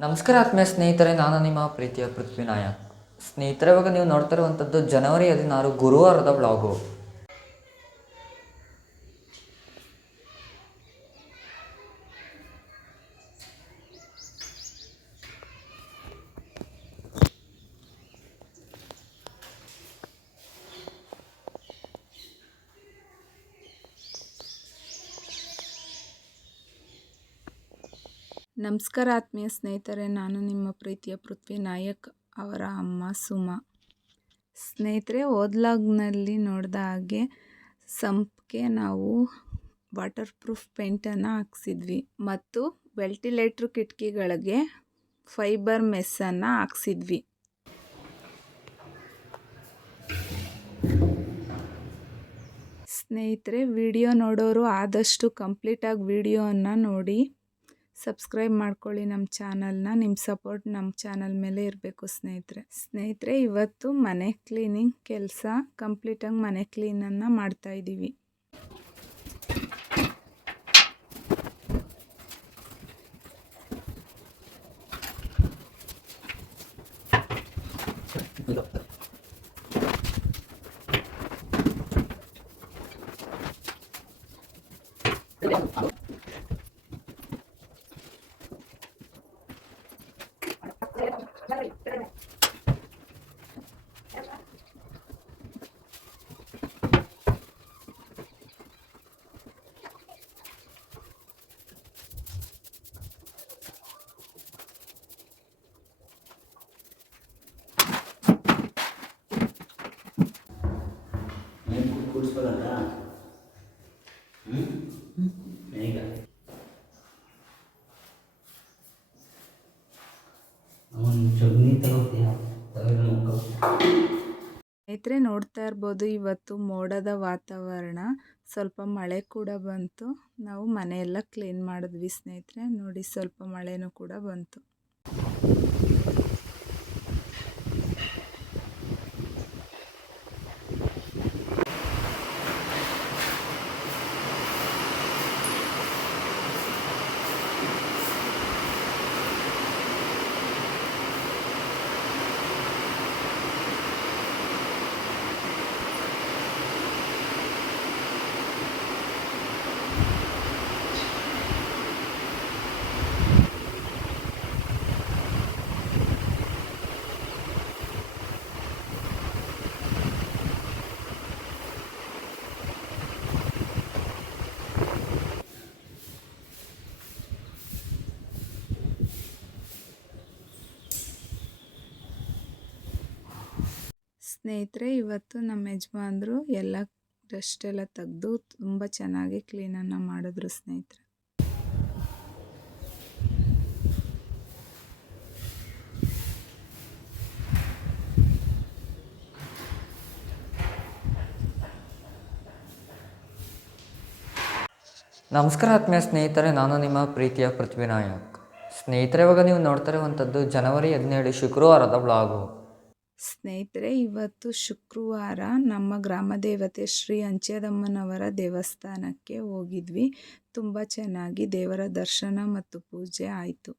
ನಮಸ್ಕಾರ ಆತ್ಮೀಯ ಸ್ನೇಹಿತರೆ, ನಾನು ನಿಮ್ಮ ಪ್ರೀತಿಯ ಪೃಥ್ವಿ ನಾಯಕ್. ಸ್ನೇಹಿತರೆ, ಇವಾಗ ನೀವು ನೋಡ್ತಾ ಇರುವಂಥದ್ದು ಜನವರಿ 16 ಗುರುವಾರದ ವ್ಲಾಗು. ನಮಸ್ಕಾರ ಆತ್ಮೀಯ ಸ್ನೇಹಿತರೆ, ನಾನು ನಿಮ್ಮ ಪ್ರೀತಿಯ ಪೃಥ್ವಿ ನಾಯಕ್ ಅವರ ಅಮ್ಮ ಸುಮಾ. ಸ್ನೇಹಿತರೆ, ಓದ್ಲಾಗ್ನಲ್ಲಿ ನೋಡಿದ ಹಾಗೆ ಸಂಪ್ಗೆ ನಾವು ವಾಟರ್ ಪ್ರೂಫ್ ಪೇಂಟನ್ನು ಹಾಕ್ಸಿದ್ವಿ ಮತ್ತು ವೆಂಟಿಲೇಟ್ರ್ ಕಿಟಕಿಗಳಿಗೆ ಫೈಬರ್ ಮೆಸ್ಸನ್ನು ಹಾಕ್ಸಿದ್ವಿ. ಸ್ನೇಹಿತರೆ, ವಿಡಿಯೋ ನೋಡೋರು ಆದಷ್ಟು ಕಂಪ್ಲೀಟಾಗಿ ವಿಡಿಯೋವನ್ನು ನೋಡಿ ಸಬ್ಸ್ಕ್ರೈಬ್ ಮಾಡ್ಕೊಳ್ಳಿ ನಮ್ಮ ಚಾನಲ್ನ. ನಿಮ್ಮ ಸಪೋರ್ಟ್ ನಮ್ಮ ಚಾನಲ್ ಮೇಲೆ ಇರಬೇಕು ಸ್ನೇಹಿತರೆ. ಇವತ್ತು ಮನೆ ಕ್ಲೀನಿಂಗ್ ಕೆಲಸ ಕಂಪ್ಲೀಟಾಗಿ ಮನೆ ಕ್ಲೀನನ್ನು ಮಾಡ್ತಾಯಿದ್ದೀವಿ. ಸ್ನೇಹಿತರೆ, ನೋಡ್ತಾ ಇರ್ಬೋದು, ಇವತ್ತು ಮೋಡದ ವಾತಾವರಣ, ಸ್ವಲ್ಪ ಮಳೆ ಕೂಡ ಬಂತು. ನಾವು ಮನೆಯೆಲ್ಲ ಕ್ಲೀನ್ ಮಾಡಿದ್ವಿ ಸ್ನೇಹಿತರೆ. ನೋಡಿ, ಸ್ವಲ್ಪ ಮಳೆನೂ ಕೂಡ ಬಂತು. ಸ್ನೇಹಿತರೆ, ಇವತ್ತು ನಮ್ಮ ಯಜಮಾನ್ರು ಎಲ್ಲ ಡಸ್ಟ್ ಎಲ್ಲ ತೆಗೆದು ತುಂಬ ಚೆನ್ನಾಗಿ ಕ್ಲೀನನ್ನು ಮಾಡಿದ್ರು ಸ್ನೇಹಿತರೆ. ನಮಸ್ಕಾರ ಆತ್ಮೀಯ ಸ್ನೇಹಿತರೆ, ನಾನು ನಿಮ್ಮ ಪ್ರೀತಿಯ ಪೃಥ್ವಿ ನಾಯಕ್. ಸ್ನೇಹಿತರೆ, ಇವಾಗ ನೀವು ನೋಡ್ತಾ ಇರುವಂಥದ್ದು ಜನವರಿ 17 ಶುಕ್ರವಾರದ ವ್ಲಾಗು. ಸ್ನೇಹಿತರೆ, ಇವತ್ತು ಶುಕ್ರವಾರ ನಮ್ಮ ಗ್ರಾಮ ದೇವತೆ ಶ್ರೀ ಅಂಚೆದಮ್ಮನವರ ದೇವಸ್ಥಾನಕ್ಕೆ ಹೋಗಿದ್ವಿ. ತುಂಬ ಚೆನ್ನಾಗಿ ದೇವರ ದರ್ಶನ ಮತ್ತು ಪೂಜೆ ಆಯಿತು.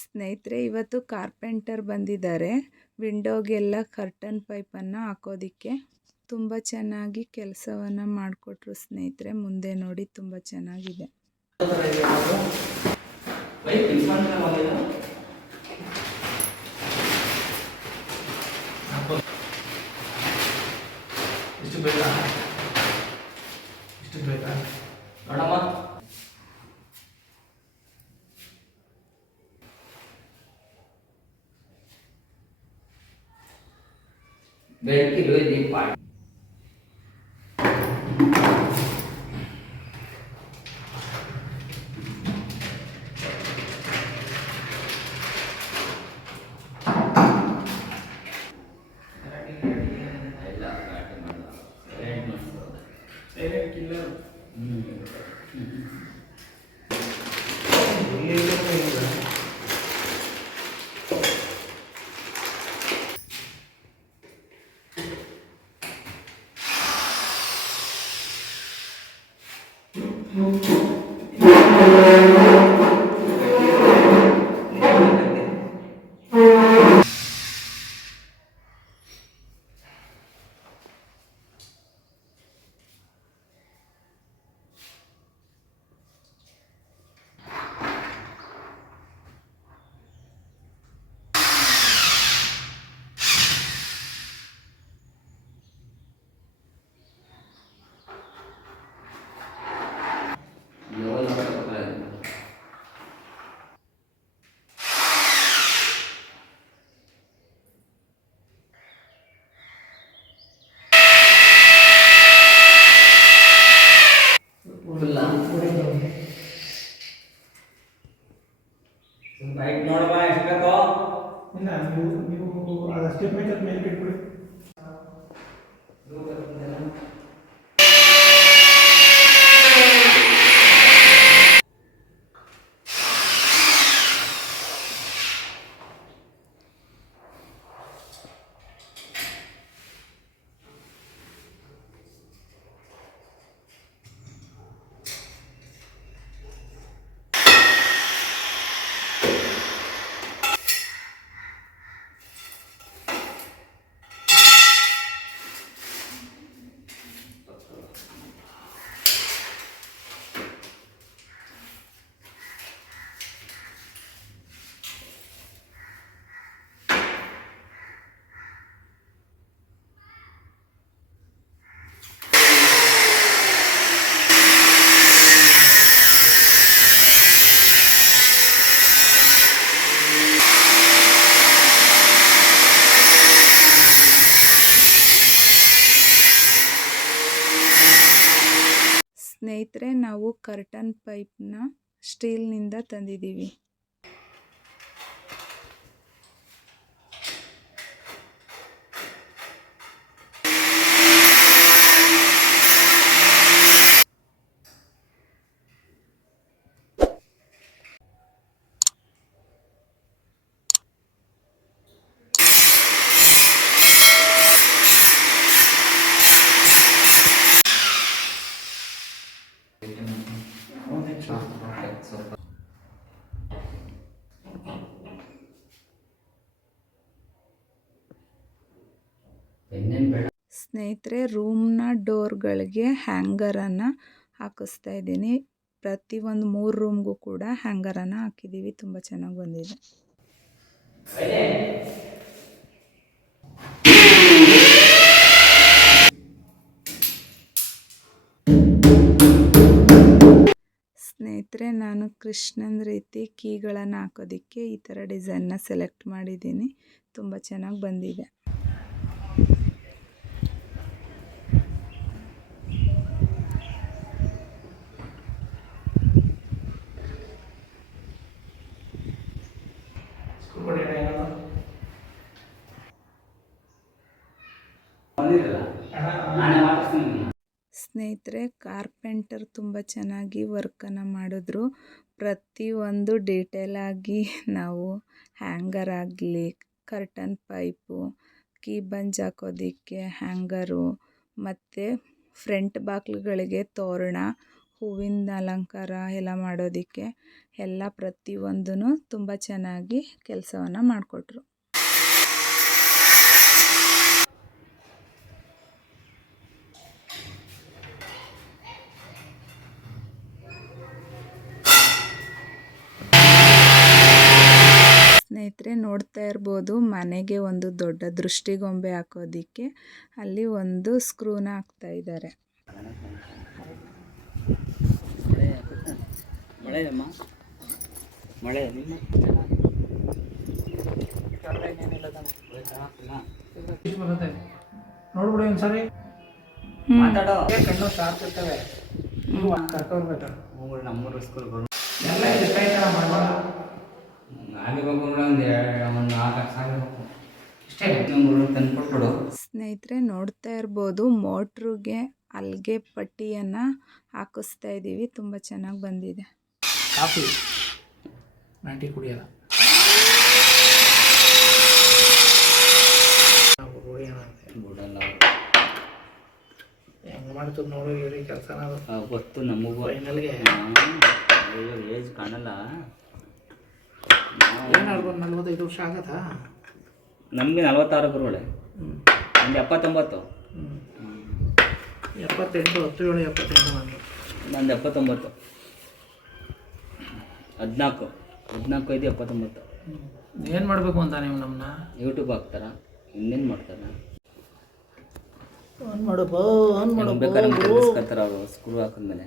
ಸ್ನೇಹಿತರೆ, ಇವತ್ತು ಕಾರ್ಪೆಂಟರ್ ಬಂದಿದ್ದಾರೆ ವಿಂಡೋಗೆಲ್ಲ ಕರ್ಟನ್ ಪೈಪನ್ನು ಹಾಕೋದಿಕ್ಕೆ. ತುಂಬ ಚೆನ್ನಾಗಿ ಕೆಲಸವನ್ನು ಮಾಡಿಕೊಟ್ರು ಸ್ನೇಹಿತರೆ. ಮುಂದೆ ನೋಡಿ, ತುಂಬ ಚೆನ್ನಾಗಿದೆ. ಬೆಳಗ್ಗೆ ದೀಪ ಬೈಕ್ ನೋಡಮ್ಮ ಎಷ್ಟು ಬೇಕೋ. ಇಲ್ಲ ನೀವು ಅದು ಸ್ಟೆಪ್ ಮೇಲೆ ಮೇಲೆ ಇಟ್ಬಿಡಿ. ಸ್ನೇಹಿತರೆ, ನಾವು ಕರ್ಟನ್ ಪೈಪ್ನ ಸ್ಟೀಲ್ನಿಂದ ತಂದಿದ್ದೀವಿ. ಸ್ನೇಹಿತರೆ, ರೂಮ್ನ ಡೋರ್ಗಳಿಗೆ ಹ್ಯಾಂಗರನ್ನು ಹಾಕಿಸ್ತಾ ಇದ್ದೀನಿ. ಪ್ರತಿಯೊಂದು 3 ರೂಮ್ಗೂ ಕೂಡ ಹ್ಯಾಂಗರನ್ನು ಹಾಕಿದ್ದೀವಿ. ತುಂಬ ಚೆನ್ನಾಗಿ ಬಂದಿದೆ. ಸ್ನೇಹಿತರೆ, ನಾನು ಕೃಷ್ಣನ ರೀತಿ ಕೀಗಳನ್ನು ಹಾಕೋದಕ್ಕೆ ಈ ಥರ ಡಿಸೈನ್ನ ಸೆಲೆಕ್ಟ್ ಮಾಡಿದ್ದೀನಿ. ತುಂಬ ಚೆನ್ನಾಗಿ ಬಂದಿದೆ. ಸ್ನೇಹಿತರೆ, ಕಾರ್ಪೆಂಟರ್ ತುಂಬ ಚೆನ್ನಾಗಿ ವರ್ಕನ್ನು ಮಾಡಿದ್ರು. ಪ್ರತಿಯೊಂದು ಡೀಟೇಲಾಗಿ ನಾವು ಹ್ಯಾಂಗರ್ ಆಗಲಿ, ಕರ್ಟನ್ ಪೈಪು, ಕೀ ಬಂಚ್ ಹಾಕೋದಕ್ಕೆ ಹ್ಯಾಂಗರು, ಮತ್ತು ಫ್ರಂಟ್ ಬಾಗಿಲುಗಳಿಗೆ ತೋರಣ, ಹೂವಿನ ಅಲಂಕಾರ ಎಲ್ಲ ಮಾಡೋದಕ್ಕೆ ಎಲ್ಲ ಪ್ರತಿಯೊಂದೂ ತುಂಬ ಚೆನ್ನಾಗಿ ಕೆಲಸವನ್ನು ಮಾಡಿಕೊಟ್ರು. ಸ್ನೇಹಿತರೆ, ನೋಡ್ತಾ ಇರ್ಬೋದು, ಮನೆಗೆ ಒಂದು ದೊಡ್ಡ ದೃಷ್ಟಿಗೊಂಬೆ ಹಾಕೋದಕ್ಕೆ ಅಲ್ಲಿ ಒಂದು ಸ್ಕ್ರೂನ ಹಾಕ್ತಾ ಇದ್ದಾರೆ. ನೋಡ್ಬಿಡಿ ಒಂದ್ಸರಿ ಮಾತಾಡೋ. ಕಣ್ಣು ಶಾರ್ಪ್ ಇರ್ತವೆ. ಕರ್ಕೋರ್ಬೇಕು ನಮ್ಮೂರು ಸ್ಕೂಲ್ಗಳು ಎಲ್ಲ ಎಷ್ಟೈತೆ ಮಾಡಬೇಡ. ಸ್ನೇಹಿತರೆ, ನೋಡ್ತಾ ಇರ್ಬೋದು, ಮೋಟ್ರಿಗೆ ಅಲ್ಗೆ ಪಟ್ಟಿಯನ್ನು ಹಾಕಿಸ್ತಾ ಇದ್ದೀವಿ. ತುಂಬ ಚೆನ್ನಾಗಿ ಬಂದಿದೆ. ಕಾಫಿ ನಾಟಿ ಕುಡಿಯೋಲ್ಲ. ಹೆಂಗೆ ಮಾಡ್ತದೆ ನೋಡು ಹೇಳಿ ಕೆಲಸನ ಅದು ಗೊತ್ತು ನಮಗೂ ಫೈನಲ್ಗೆ ಏಜ್ ಕಾಣಲ್ಲ. ಏನಾದ್ರು 45 ವರ್ಷ ಆಗತ್ತಾ? ನಮಗೆ 46 ಬರೋಳೆ, ಹ್ಞೂ ನಂದು 79. 78 10 7 78 ನಂದು 79. 14 5 79. ಏನು ಮಾಡಬೇಕು ಅಂತ ನೀವು ನಮ್ಮನ್ನ ಯೂಟ್ಯೂಬ್ ಹಾಕ್ತಾರ, ಇನ್ನೇನು ಮಾಡ್ತಾರೆ? ಆನ್ ಮಾಡಪ್ಪ ಬೇಕಾದ್ರೆ ಕಲಿಸ್ಕೊತಾರೆ ಅವರು. ಸ್ಕ್ರೂ ಹಾಕಿದ್ಮೇಲೆ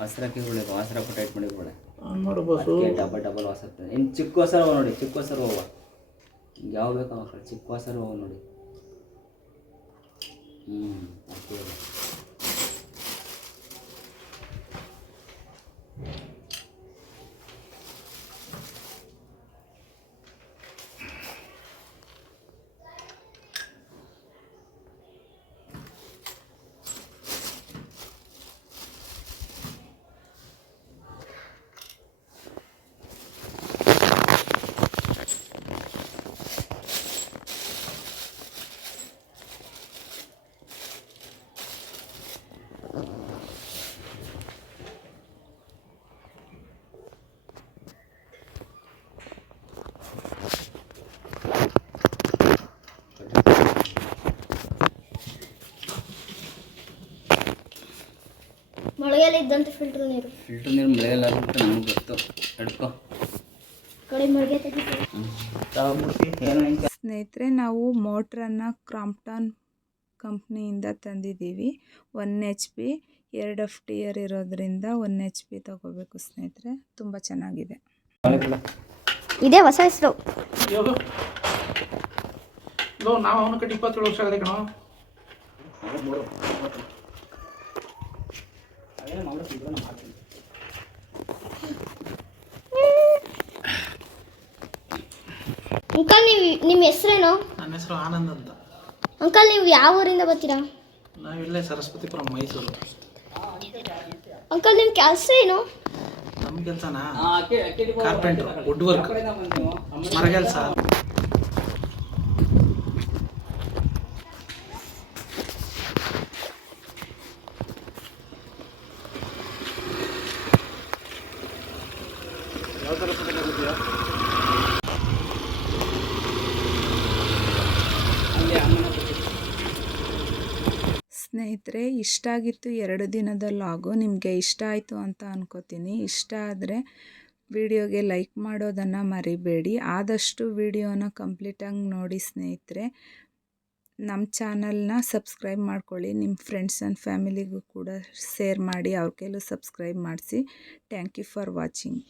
ಹೊಸರಾಕಿ ಹೊಸರಾಕು ಟೈಟ್ ಮಾಡಿಕೊಳ್ಳೆ, ಆನ್ ಮಾಡಪ್ಪ ಡಬಲ್ ಹೊಸ. ಇನ್ನು ಚಿಕ್ಕ ಹೊಸರು ನೋಡಿ, ಚಿಕ್ಕ ಹೊಸರು ಹೋವ ಯಾವ ಬೇಕು ಮಕ್ಕಳು, ಚಿಕ್ಕ ಹೊಸರು ಹೋವ ನೋಡಿ. ಅಷ್ಟೇ. ಮಳೆಗಾಲ ಇದ್ದಂತೆ ಫಿಲ್ಟರ್ ನೀರು ಮಳೆಗಾಲ ಆಗ್ಬಿಟ್ಟು ನಮ್ಗೆ ಗೊತ್ತು. ಹಿಡ್ಕೊ ಕಡೆ ಮಳೆಗೆ ತೆಗಿತಾರೆ. ಏನೋ ಹಿಂಗೆ ಸ್ನೇಹಿತರೆ, ನಾವು ಮೋಟ್ರನ್ನು ಕ್ರಾಂಪ್ಟನ್ ಕಂಪ್ನಿಯಿಂದ ತಂದಿದ್ದೀವಿ. 1 HP 2 FTR ಇರೋದ್ರಿಂದ 1 HP ತಗೋಬೇಕು ಸ್ನೇಹಿತರೆ. ತುಂಬ ಚೆನ್ನಾಗಿದೆ. ಇದೇ ಹೊಸ ಹೆಸರು. ಲೋ ನಾವು ಅವನ ಕಡೆ 27 ವರ್ಷ ಆಗದೆ ಕಣೋ. ಅಂಕಲ್, ನಿಮ್ಮ ಹೆಸರೇನು? ನನ್ನ ಹೆಸರು ಆನಂದ್ ಅಂತ. ಅಂಕಲ್, ನೀವು ಯಾವ ಊರಿಂದ ಬರ್ತೀರಾ? ನಾವಿಲ್ಲೇ ಸರಸ್ವತಿಪುರ, ಮೈಸೂರು. ಅಂಕಲ್, ನಿಮ್ಮ ಕೆಲಸ ಏನು? ನಮ್ಮ ಕೆಲಸನಾ ಕಾರ್ಪೆಂಟ್ರು, ವುಡ್ ವರ್ಕ್, ಮರಗೆಲ್ಸ. ಯಾವ ಥರ ಇದೆಯಾ? ಸ್ನೇಹಿತರೆ, ಇಷ್ಟ ಆಗಿತ್ತು 2 ದಿನದ ಲಾಗು. ನಿಮಗೆ ಇಷ್ಟ ಆಯಿತು ಅಂತ ಅನ್ಕೋತೀನಿ. ಇಷ್ಟ ಆದರೆ ವಿಡಿಯೋಗೆ ಲೈಕ್ ಮಾಡೋದನ್ನು ಮರಿಬೇಡಿ. ಆದಷ್ಟು ವಿಡಿಯೋನ ಕಂಪ್ಲೀಟಾಗಿ ನೋಡಿ ಸ್ನೇಹಿತರೆ. ನಮ್ಮ ಚಾನಲ್ನ ಸಬ್ಸ್ಕ್ರೈಬ್ ಮಾಡ್ಕೊಳ್ಳಿ. ನಿಮ್ಮ ಫ್ರೆಂಡ್ಸ್ ಆ್ಯಂಡ್ ಫ್ಯಾಮಿಲಿಗೂ ಕೂಡ ಶೇರ್ ಮಾಡಿ, ಅವ್ರ ಕೈಲೂ ಸಬ್ಸ್ಕ್ರೈಬ್ ಮಾಡಿಸಿ. Thank you for watching.